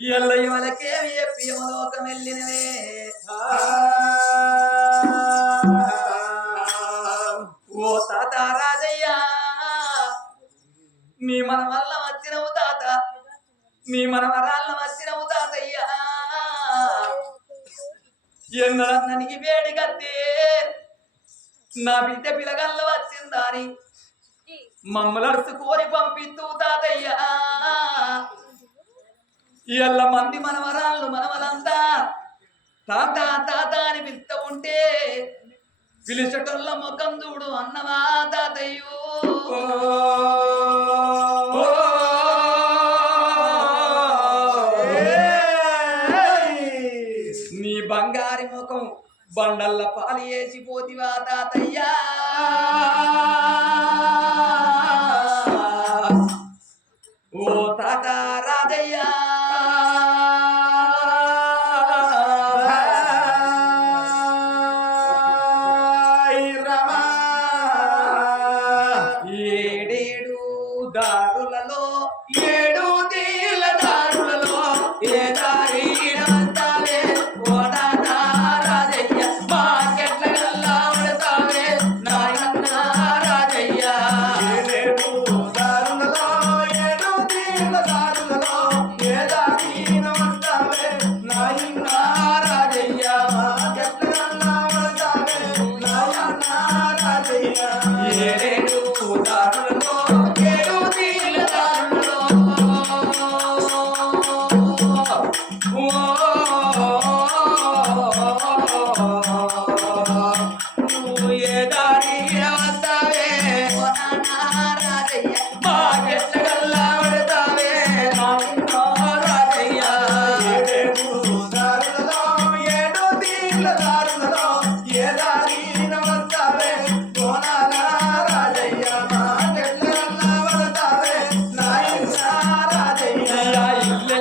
ఎల్లయ్య వాళ్ళకేమి చెప్పి యమలోకం వెళ్ళినవే ఓ తాత రాజయ్య నీ మన వల్ల వచ్చినవు తాత నీ మన వరాలను వచ్చినవు తాతయ్యా ఎన్నడన్ననికి వేడి కత్తే నా బిడ్డ పిలగల్ల వచ్చిందాని మమ్మలడుసు కోరి పంపిస్తూ తాతయ్యా ఎల్ల మంది మనవరాళ్ళు మనవలంతా తాత తాత అని పిలుస్తూ ఉంటే పిలిచటోళ్ళ ముఖం చూడు అన్నవా తాతయ్యో నీ బంగారి ముఖం బండల్ల పాలు వేసిపోతివా తాతయ్యా ఓ తాత రాజయ్యా ఏడేడు దారులలో ఏడు తీల దారులలో ఏ దారి రాజయ్య మాకెట్ల గల్లా ఉడతావే నాయన రాజయ్య ఏడేడు దారులలో ఏడు తీల దారులలో ఏ దారి రాజయ్య నాయన రాజయ్య మాకెట్ల గల్లా ఉడతావే నాయన రాజయ్య ఏడేడు దారులలో ఏడు తీల దారులలో నువ్వు ఏ దారి వస్తావే రాజయ్య మాకెట్ల గల్లా పడతావే రాజయ్య ఏడేడు దారులలో ఏడు తీల దారులలో ఏ దారి వస్తావే రాజయ్య మాకెట్ల గల్లా పడతావే నాయన రాజయ్య ఇల్లె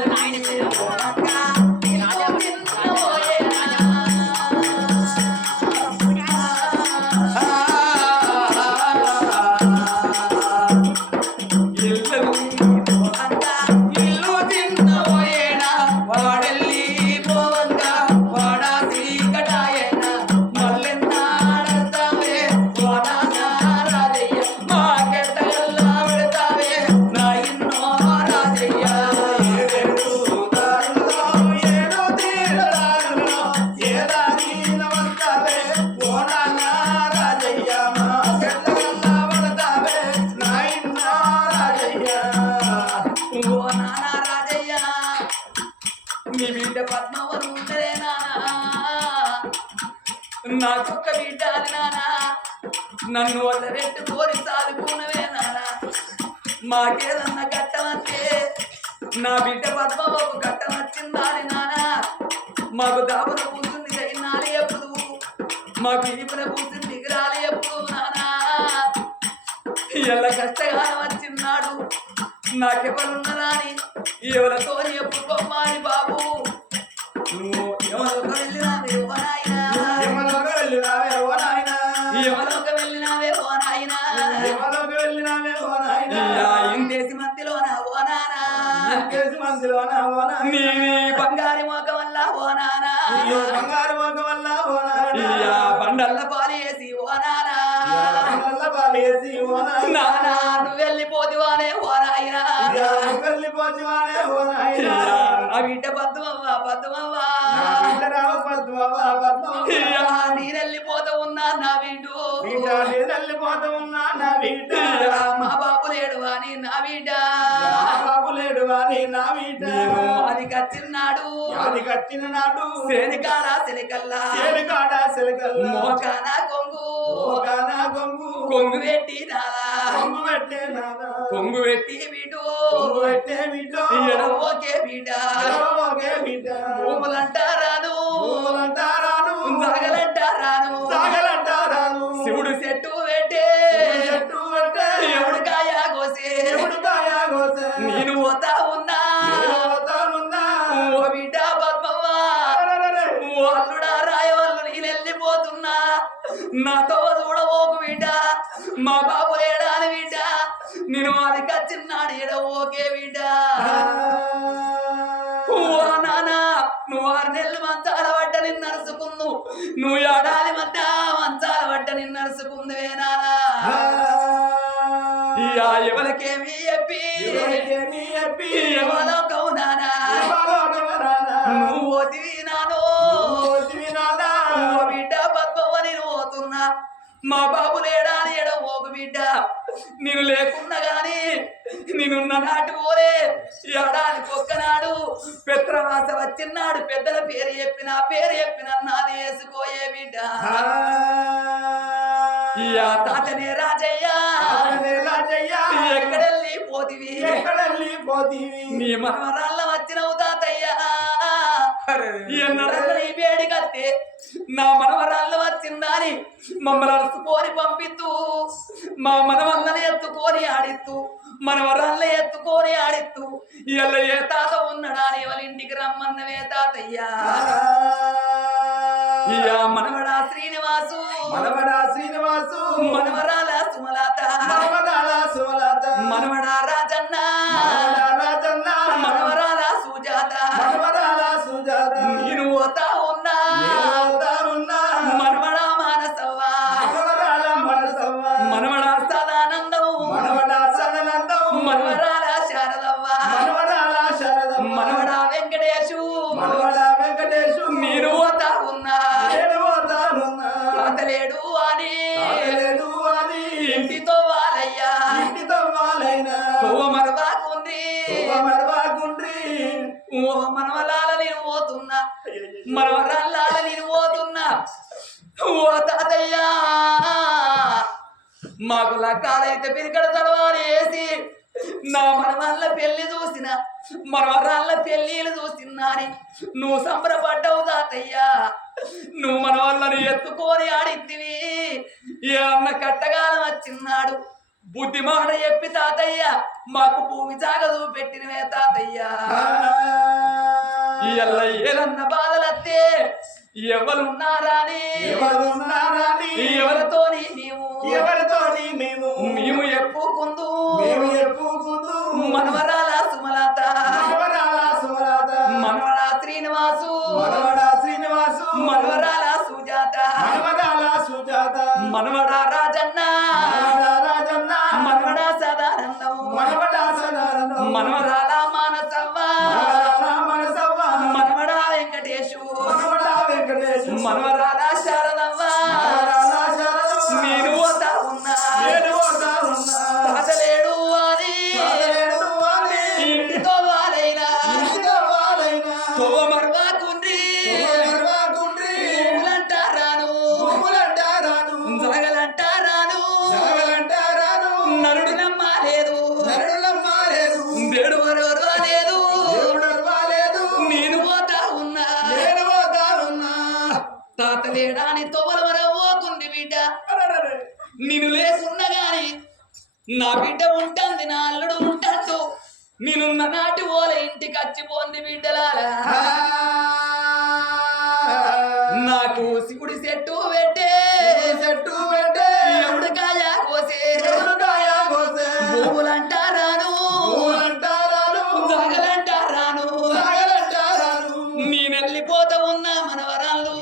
నీ బిడ్డ పద్మావతి ఉంటదే నానా నాకొక్క బిడ్డ అని నానా నన్ను వల్ల రెట్టు కోరి సాదుకున్నవే నానా మాకేదన్నా కట్టవచ్చే నా బిడ్డ పద్మావకు కట్టవచ్చిందా అని నానా మాకు దాపున కూర్చుంది అయినాలి ఎప్పుడు మాకు ఈపున కూర్చుంది దిగరాలి ఎప్పుడు నానా ఎలా కష్టకాలం వచ్చిన్నాడు నాకెవరున్నదా అని ఎవరితో ఎప్పుడు బొమ్మాని బాబు నువ్వు ఎవరికి వెళ్ళినావే ఓ నాయనా ఇందేసి మధ్యలోనా ఓ నానా నీ బంగారి మోక వల్ల ఓ నానా బండల్ల పాలు వేసి ఓ నానా నానా నువ్వు వెళ్ళిపోతివానే ఓ నాయనా నా బిడ్డ పద్మవ్వా నేనెళ్ళిపోతా ఉన్నా నా బిడ్డు మా బాబు లేడు అని నా బిడ్డ అది కచ్చిన నాడు శనికాడ శనికల్లా మోకాన కొంగు పెట్టి కొంగు పెట్టి బిడ్డు ఓకే బిడ్డ భూములంటారాను సాగలంటారాను శివుడు చెట్టు పెట్టే ఎవడు కాయా కోసే నేను పోతా ఉన్నా ఓ బిడ్డ పద్మవ్వ ఓ అల్లుడా రాయవల్లు నేను వెళ్ళిపోతున్నా నాతో చూడబోకు బిడ్డ మా బాబు లేడా అని బిడ్డ నేను అది కచ్చిన్నాడు ఎడ ఓకే బిడ్డ ఓ ఓ నానా నువ్వు 6 నెలలు మంచాల పడ్డ నిన్ను నడుచుకుందు నువ్వు ఏడాది మధ్య మంచాల పడ్డ నిన్ను నడుచుకుందువే నానా ఎవరికేమి చెప్పి ఎవరో కౌనానా నువ్వు పోతివి నానో బిడ్డ పద్మవని పోతున్నా మా బాబు లేడా ఎడ ఓకు బిడ్డ నేను లేకున్నా గాని నేనున్న నాటి పోలే ఏడాదికి ఒక్కనాడు పెత్రమాస వచ్చినాడు పెద్దల పేరు చెప్పిన నాది వేసుకోయే బిడ్డ తాతనే రాజయ్యా ఎక్కడెళ్ళి పోతివి నీ మనవరాళ్ళ వచ్చినవు తాతయ్యా ఎన్నడీ వేడి కత్తే నా మనవరాళ్ళు వచ్చిందని మమ్మల్ని అరుచుకొని పంపిస్తూ మా మనవల్లని ఎత్తుకొని ఆడిస్తూ మనవరాళ్ళని ఎత్తుకొని ఆడిస్తూ ఇవాళ ఏ తాత ఉన్నాడా అని వాళ్ళ ఇంటికి రమ్మన్నవే తాతయ్యా మనవడా శ్రీనివాసు మనవరాల సుమలత మనవడా రాజన్న మనవరాల సుజాత నేను పోతా ఉన్నా మనవడా మానసవ్వ మనవడా సదానందం మనవరాల శారదవ్వ మనవడా వెంకటేశు నేను పోతా ఉన్నా తాతలేడు అని ఇంటితో వాళ్ళయ్యా ఓ మనవరాల నేను పోతున్నా మనవరాళ్ళ నేను పోతున్నా ఓ తాతయ్యా మాకు లక్కాలైతే పిరికడ తలవారు వేసి నా మనవళ్ళ పెళ్లి చూసిన మనవరాళ్ళ పెళ్లిళ్ళు చూసినాని నువ్వు సంబరపడ్డావు తాతయ్యా నువ్వు మనవళ్ళని ఎత్తుకొని ఆడిత్తివి ఏ అన్న కట్టగాలం వచ్చిన్నాడు బుద్ధి మాట చెప్పి తాతయ్య మాకు భూమి జాగ చూపెట్టినవే తాతయ్యా ఇయ్యల్ల ఏదన్న బాధలత్తే ఎవరున్నారాని ఎవరితోని మేము ఎప్పుకుందు మనవరాల సుమలత మనవరా శ్రీనివాసు మనవరాల సుజాత మనవడా రాజన్న మనవడా సదానందం మనవరాల మానసవ్వ మనవడా వెంకటేశు మనవరాల శారదవ్వ నేను పోతా ఉన్నా తాతలేడు అని ఇంటితో వాళ్ళైనా తోమర్వాకుండ్రి పూలంటారాను జగలంటారాను నరుడు నమ్మలేదు దేవుడు లేదు నేను పోతా ఉన్నా తాతలేడాని తోవల మరవోకుంది బిడ్డ నేను లేకున్నా గాని నా బిడ్డ ఉంటుంది నా అల్లుడు ఉంటాడు నేనున్న నాటి ఓల ఇంటికి వచ్చిపోంది బిడ్డలారా నాకు సిగుడి చెట్టు పెట్టే ఎవడు కాయ కోసే పువ్వులంటారాను జగలంటారాను నేను వెళ్ళిపోతా ఉన్నా మనవరాళ్ళు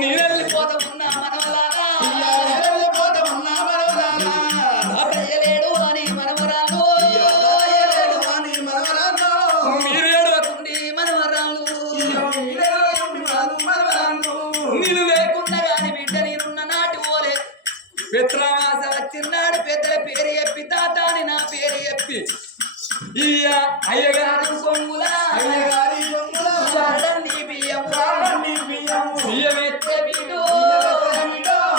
నేను వెళ్ళిపోతా ఉన్నా మనవరాలా అయ్యలేడు అని మనవరాళ్ళు మీరు ఏడవకుండి మనవరాళ్ళు నేను లేకున్నా గాని బిడ్డ నేనున్న నాటి పోలే పెత్రమాస వచ్చిన్నాడు పెద్దల పేరు చెప్పి తాత అని నా పేరు చెప్పి అయ్యగారు సొమ్ముల వాడని బియ్యం బియ్యమెత్తే బిడ్డో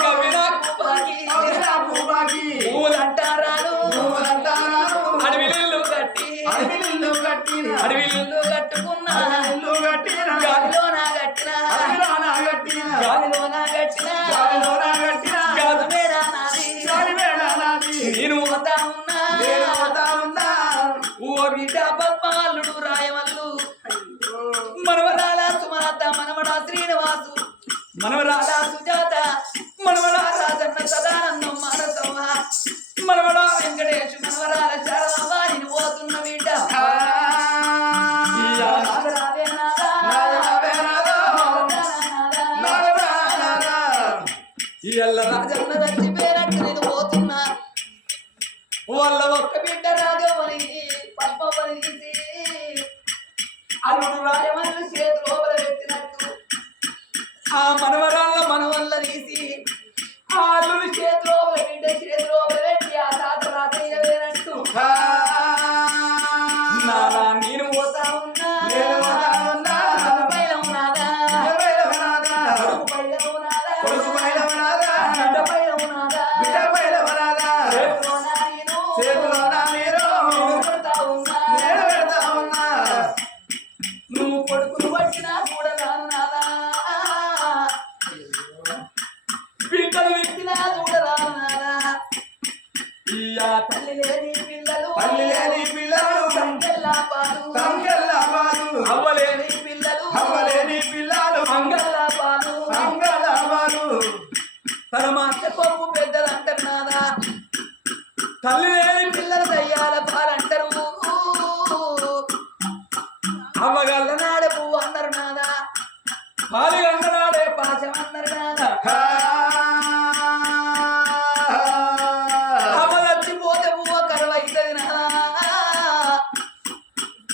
కవినాకు బాగి పూలంటారాను అడవిల్లు కట్టి అడవిల్లు కట్టుకున్నా గాలిలో నా కట్టిన గాజు మేడ నాది నేను పోతా ఉన్నా ఓ బిడ్డ పద్మాలుడు రాయవల్లు మనవరాల సుమలత మనవడా శ్రీనివాసు మనవరాల సుజాత మనవడా రాజన్న సదానందం మానసవ్వ మనవడా వెంకటేశు మనవరాల శారదవ్వ నేను పోతున్న పాలు గంగనాడే పాశమన్నారు నాదా అమ్మ చచ్చిపోతే పువ్వ కరువైతుంది నాదా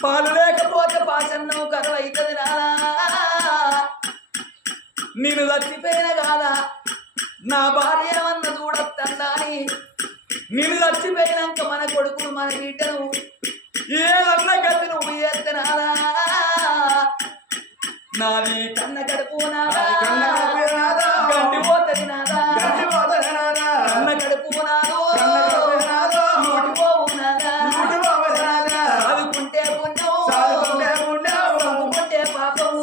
పాలు లేకపోతే పాశన్నం కరువైతుంది నాదా నేను చచ్చిపోయిన కాదా నా భార్య ఏమన్న చూడొద్దని నేను చచ్చిపోయినాక మన కొడుకును మన బిడ్డను ఏదన్న గతి నువ్వు ఎత్తనాదా నాది కన్న కడుపు నాదా గడ్డి పోతుంది నాదా కన్న కడుపు నాదో పోవు నాదా చదువుకుంటే పుణ్యం చదువుకుంటే పాపం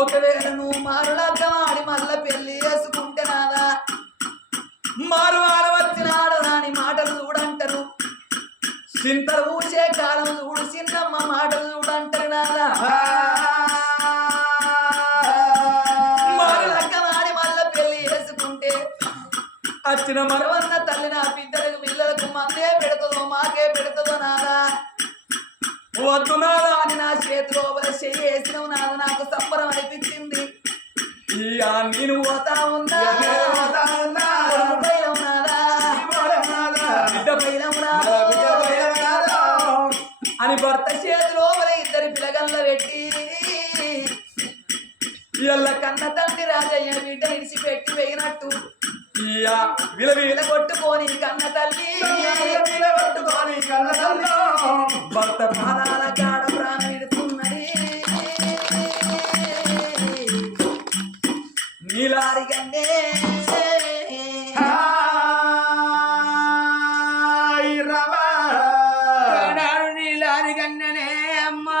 ఒకవేళ నువ్వు మారులద్దమాడి మళ్ళా పెళ్లి చేసుకుంటే నాదా మారు వచ్చినాడు నాని మాటలు చూడంటారు చింతలు ఊసే కాలం చూడు చిన్నమ్మ మాటలు చూడంటారు నాదా మారు లగ్గమాడి మళ్ళా పెళ్లి చేసుకుంటే వచ్చిన మరవన్న తల్లి నా బిడ్డలకు పిల్లలకు మందే పెడుతుందో మాకే పెడుతుందో నాదా వద్దు నాదా అని నా చేతిలో చెయ్యేసినవు నాదా నాకు సంబరం అనిపించింది నేను పోతా ఉన్నా అని భర్త చేతిలో ఇద్దరి పిల్లగల్ల పెట్టి ఇళ్ళ కన్న తండ్రి రాజయ్య బిడ్డ విడిచిపెట్టి పోయినట్టు విల కొట్టుకొని కన్న తల్లి భర్త పాదాల కాడ ప్రాణం ఇడుతున్నది నీలారి గన్నే నీలారి గన్ననే అమ్మా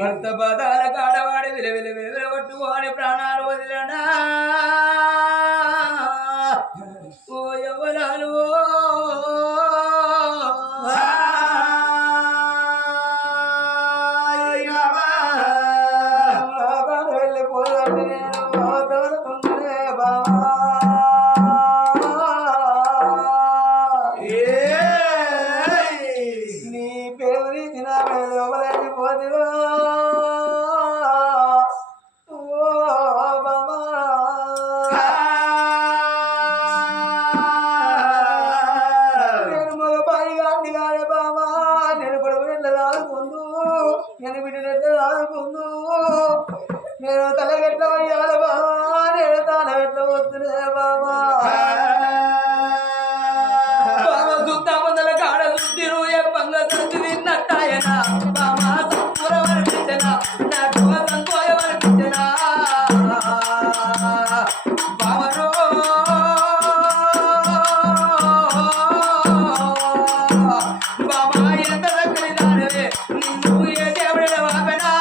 భర్త పదాల కాడవాడి విల కొట్టుకోని ప్రాణాలు వదిలనా ఓ ఎవరాలు నేను తలగట్ల వయ్యాల బాబా నేను తానగట్ల వద్దునే బాబా బాబా సుద్దా పొందల కాడ సుద్ది నువ్వు ఎప్పంగా సుద్ది విన్నట్టాయనా బాబా సంపూరమనిపించనా నాకు సంతోషమనిపించనా బాబరో బాబా ఎంత దగ్గర దానివే నువ్వు ఏ దేవుడ బాబనా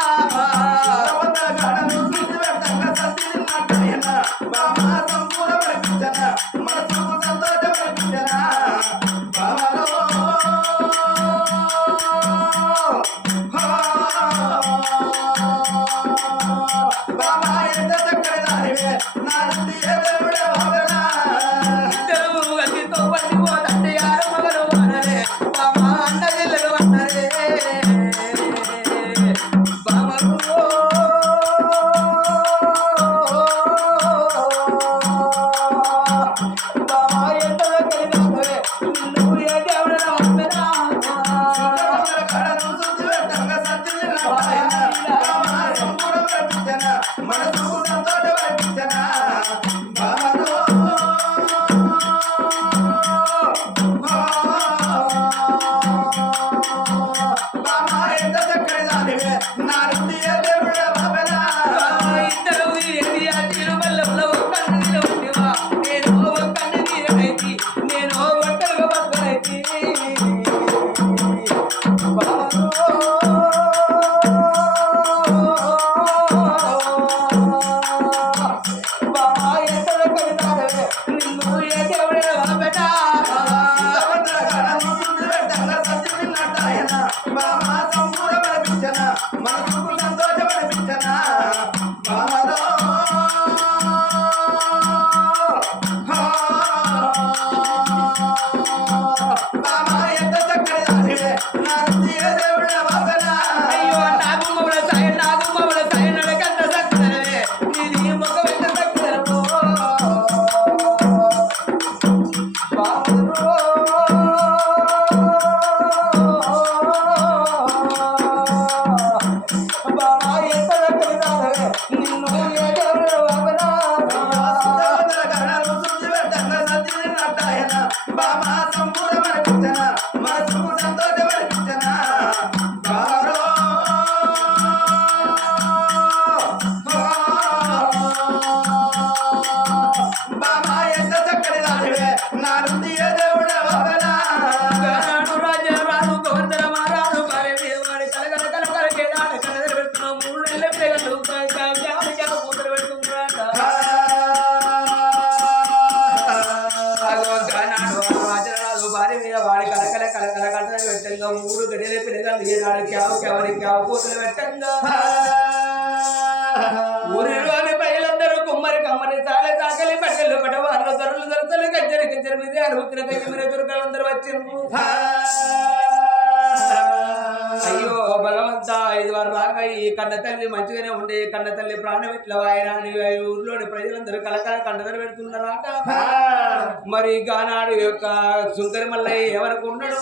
కంచెల మీద ఉక్కిన కంచె మీద దుర్గాలందరూ వచ్చారు. అయ్యో భగవంతా 5 వారు రాక ఈ కన్న తల్లి మంచిగానే ఉండే కన్న తల్లి ప్రాణం ఎట్లా వాయరాని ఊర్లోని ప్రజలందరూ కలకల కండదలు పెడుతున్నారట. మరి గానాడు యొక్క సుంకరి మల్లయ్య ఏమనుకున్నాడు?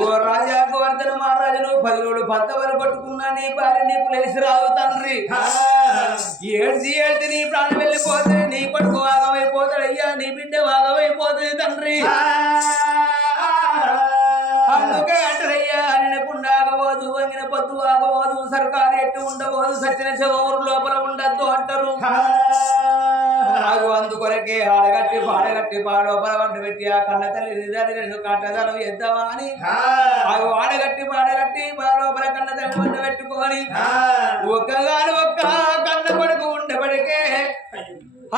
ఓ రాజా గోవర్ధన మహారాజును 10 రోజులు పంతవలు పట్టుకున్నా నీ భార్య నీకు లేచి రాదు తండ్రి. ఏడ్చి నీ ప్రాణం వెళ్ళిపోతే నీ కొడుకు వాగమైపోతాడు అయ్యా, నీ బిడ్డ వాగమైపోతుంది తండ్రి. అందుకే అంటారయ్యా నినకుండా ఆగబోదు, వంగిన పొద్దు ఆగబోదు, సర్కారు ఎట్టు ఉండబోదు, సచిన చెవరు లోపల ఉండద్దు అంటారు. అందుకొరకే ఆడగట్టి పాడోపల వంట పెట్టి ఆ కన్న తల్లి నిజాన్ని కట్టదనం ఎద్దామా అని ఆడగట్టి పాడోపల కన్న తల్లి వంట పెట్టుకొని ఒక్కగాని ఒక్క కన్న కొడుకు ఉండబడికే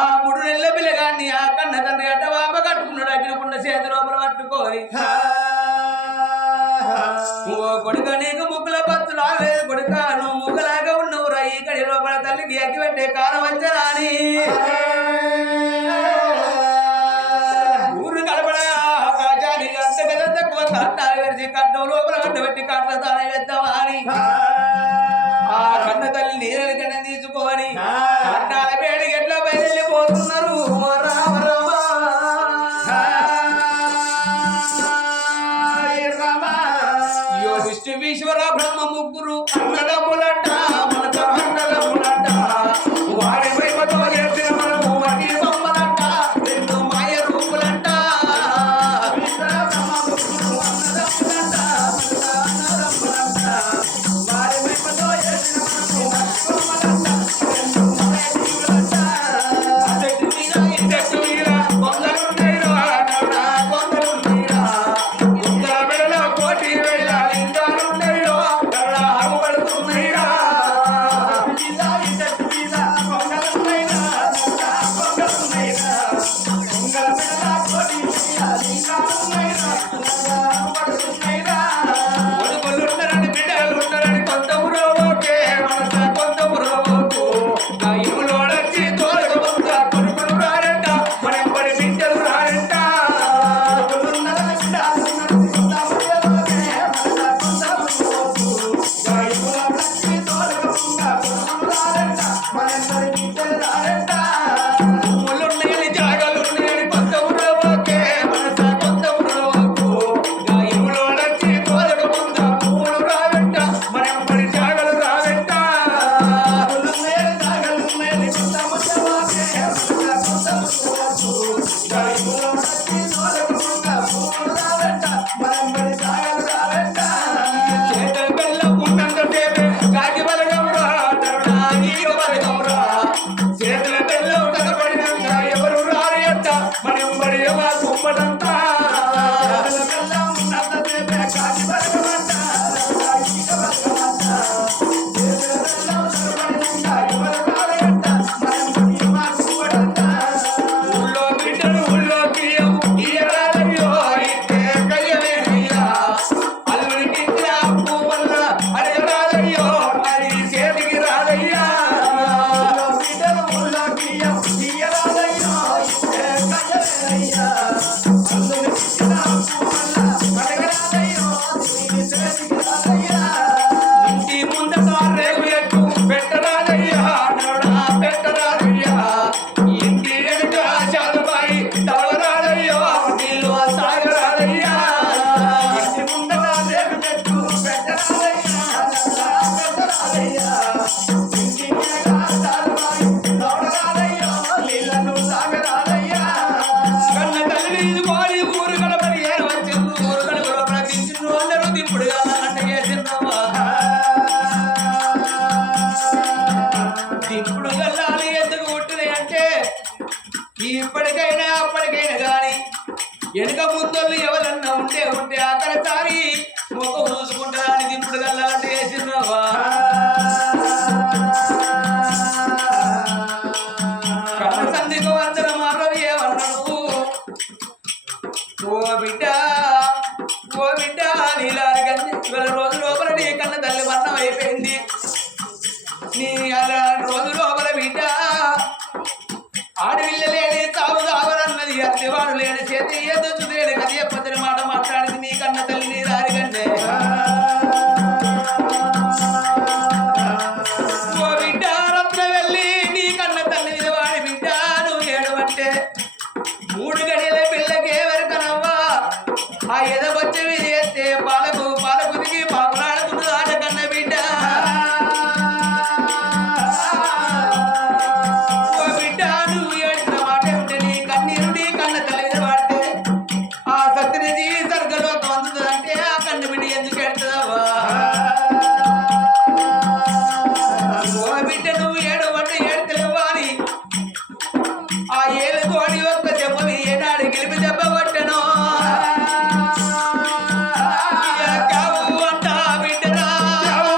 ఆ 3 నెలల పిల్లగాన్ని ఆ కన్న తండ్రి అడ్డ వాప కట్టుకున్నాడు. అగ్గినకుండా చేతి లోపల పట్టుకొని ఓ కొడుక నీకు ముగ్గుల బతులు రాలేదు కొడుక, నువ్వు ముగ్గులాగా ఉన్నవు రా ఈ కడి లోపల తల్లికి అగ్గి పెట్టే కాలం వచ్చరాని ఊరు కలపడా రాజానికి అంత కదా తక్కువ కట్టాలు విరిచి కట్టం లోపల కట్టబెట్టి కట్ట తాళ వేద్దామా అని ఆ కన్న తల్లి నీళ్ళని కన్నా తీసుకొని కట్టాల పేడికి ఎట్లా బయలుపోతున్నారు. రామ విశ్వేశ్వర బ్రహ్మ ముగ్గురు అన్నదమ్ములంట మనక అన్నదమ్ములంట వాడి వైపుతో చేసిన మనము వాటి బొమ్మలంట 2 మాయ రూపులంట అన్నదమ్ములంట అన్నదమ్ములంట వాడి వైపుతో చేసిన మనము బొమ్మలంట 2 మాయ రూపులంట. అదెట్టు మీద ఇంటెట్టు మీద కొందరుండేరా కొందరుండేరా ఇంత మెడలో కోటి వేయాలి ఇప్పటికైనా అప్పటికైనా గాని వెనుక ముందోళ్ళు ఎవరన్నా ఉంటే అక్కడ సారి ముఖం చూసుకుంటారని దింపుడు గల్లా అంటే వేసినావా కన్న సంధికి వందన మానవి ఏమన్నాడు ఓ బిడ్డ నీలారి కన్నా ఇవాళ రోజు లోపల నీ కన్న తల్లి వర్ణం అయిపోయింది నీ రోజు లోపల బిడ్డ ఆడవిల్లలేని తావు తావరన్నది అక్క అట్టివాడు లేని చేతి ఏదో చూదేడు కదే పొద్దున మాట మాట్లాడింది నీ కన్న తల్లి నీ రారిగండే ఓ బిడ్డ రత్న వెళ్ళి నీ కన్న తల్లి మీద వాడి బిడ్డ నువ్వు ఏడవంటే 3 గడియల పిల్లకే వెరకనవ్వా ఆ ఎదబొచ్చే మీద ఎత్తే పాలకుదికి పాపలాడుతున్నది ఆట కన్న బిడ్డ ఓ బిడ్డ నువ్వు ఏడిన మాట ఉంటే నీ కన్నీరు నీ కన్న తల్లి మీద వాడితే ఆ సత్యని జీవి సర్గలోకి అందుతుందంటే ఆ కన్న బిడ్డ ఎందుకు ఎడుతుందవ్వా ఓ బిడ్డ నువ్వు ఏడవంటే ఏడుతలేవా అని ఆ ఏలు కోడి ఒక్క దెబ్బ ఏనాడు గెలిపి దెబ్బ కొట్టను కావు అంట బిడ్డరా కావు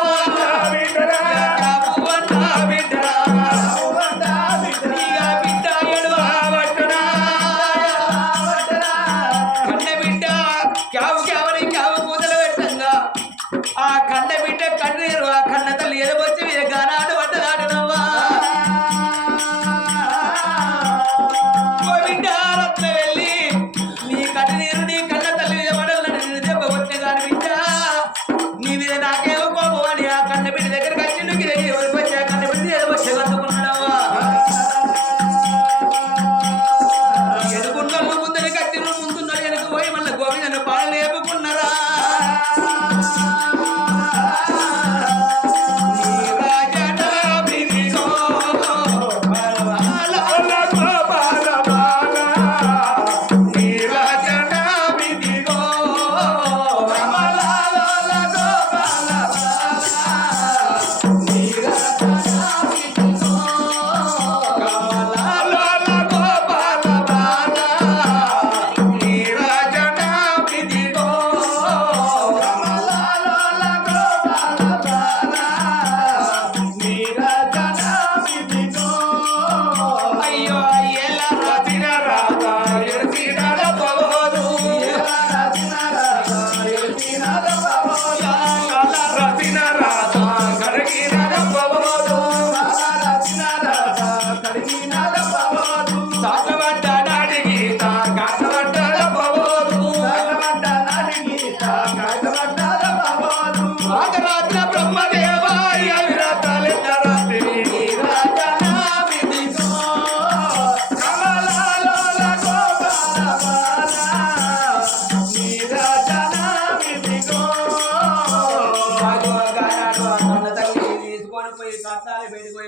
అంట బిడ్డరా ఇక బిడ్డ ఎడవబట్టనా కన్న బిడ్డ కావుని కావు కూతలు పెట్టంగా ఆ కన్న బిడ్డ కన్నీరు ఆ కన్న తల్లి ఎదబొచ్చి మీద గానాడు పడ్డదాటనవ్వా రత్న వెళ్ళి నీ కన్నీరు నీ కన్న తల్లి మీద పడాలని నేను దెబ్బ కొట్టిన దాని బిడ్డ నీ మీద నాకేమో కోపం అని ఆ కన్న బిడ్డ దగ్గరికి వచ్చి నువ్వు దగ్గర ఎవరికి వచ్చి ఆ కన్న బిడ్డ ఏదో వచ్చి అందుకున్నావా ఎదుగుండలు ముందరి కత్తిను ముందున్నారు వెనక పోయి మళ్ళీ గోవిందను పాలు లేపుకున్నారా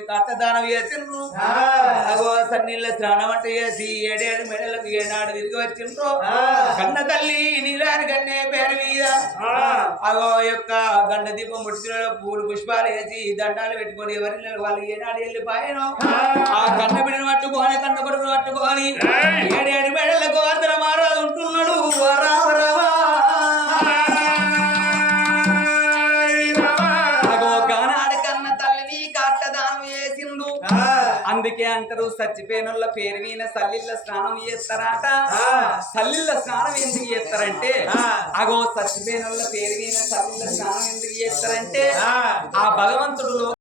కట్టదానం చేసిండ్రు అగో సన్నీళ్ళ స్నానం అంటే చేసి 7 మెడలకు 7 తిరిగి వచ్చిండ్రు కన్న తల్లి నీలాని గన్నే పేరు మీద అగో యొక్క గండ దీపం ముడిచిన పూలు పుష్పాలు వేసి దండాలు పెట్టుకొని ఎవరి వాళ్ళు ఏనాడు వెళ్ళిపోయాను ఆ కన్న బిడ్డను పట్టుకొని కన్న కొడుకును పట్టుకొని 7 మెడలకు అందర మారాలు ఉంటున్నాడు అందుకే అంటారు చచ్చిపోయినోళ్ళ పేరు మీద సల్లిళ్ళ స్నానం చేస్తారట సల్లిళ్ళ స్నానం ఎందుకు చేస్తారంటే అగో చచ్చిపోయినోళ్ళ పేరు మీద సల్లిళ్ళ స్నానం ఎందుకు చేస్తారంటే ఆ భగవంతుడు